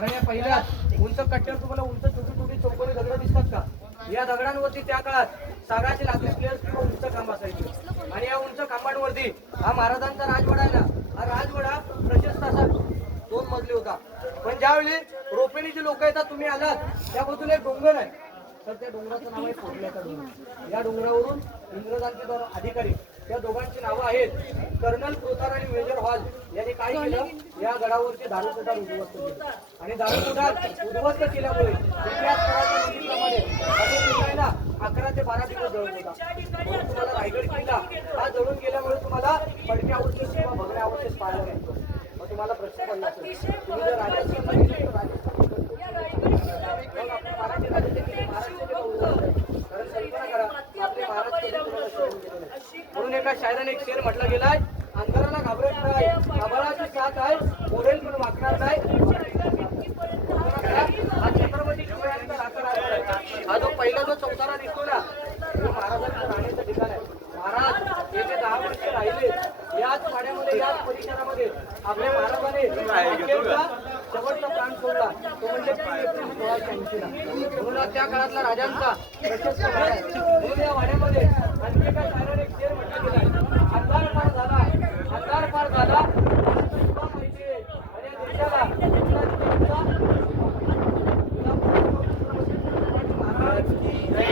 कारण या पहिल्या उंच कट्ट्यावर तुम्हाला उंच छोटी छोटी चौकोनी दगड दिसतात का? या दगडांवरती त्या काळात सागाचे लागले प्लेयर्स किंवा उंच खांब असायचे. आणि या उंच खांबांवरती हा महाराजांचा राजवाडा आहे ना हा राजवाडा प्रशस्त असा दोन मजली होता. पण ज्यावेळी रोपेनी जे लोक येतात तुम्ही आलात त्या बाजूला एक डोंगर आहे. तर त्या डोंगराचं नाव आहे डोंगर. या डोंगरावरून इंग्रजांचे दोन अधिकारी त्या दोघांची नावं आहेत. कर्नल कोतार आणि मेजर हॉल यांनी काय केलं? या गडावरचे दारू उद्ध्वस्त केले. आणि दारू उद्ध्वस्त केल्यामुळे इतिहासकाराच्या नोंदीप्रमाणे अशोक किल्ल्याला अकरा ते बारा दिवस जळून होता. म्हणून तुम्हाला रायगड किल्ला हा जळून गेल्यामुळे तुम्हाला पडके अवस्थेत किंवा भगड्या अवस्थेत पाहायला मिळतो. मग तुम्हाला प्रश्न पडला असेल तुम्ही जर राजस्थान बघितलं म्हणून एका शायराने एक शेर म्हटला गेलाय. अंधाराला घाबरत नाही. आभाळाची साथ आहे. मोडेल पण वाकणार नाही. हा छत्रपती शिवरायांचा राजा आहे. हा जो पहिला जो चौतारा दिसतो ना तो महाराजांचं राहण्याचं ठिकाण आहे. महाराज येथे दहा वर्ष राहिले. याच वाड्यामध्ये याच परिसरामध्ये आपल्या महाराजाने शेवटचा प्राण सोडला. तो म्हणजे सोळाशे ऐंशी ला म्हणून त्या काळातला राजांचा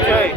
জয়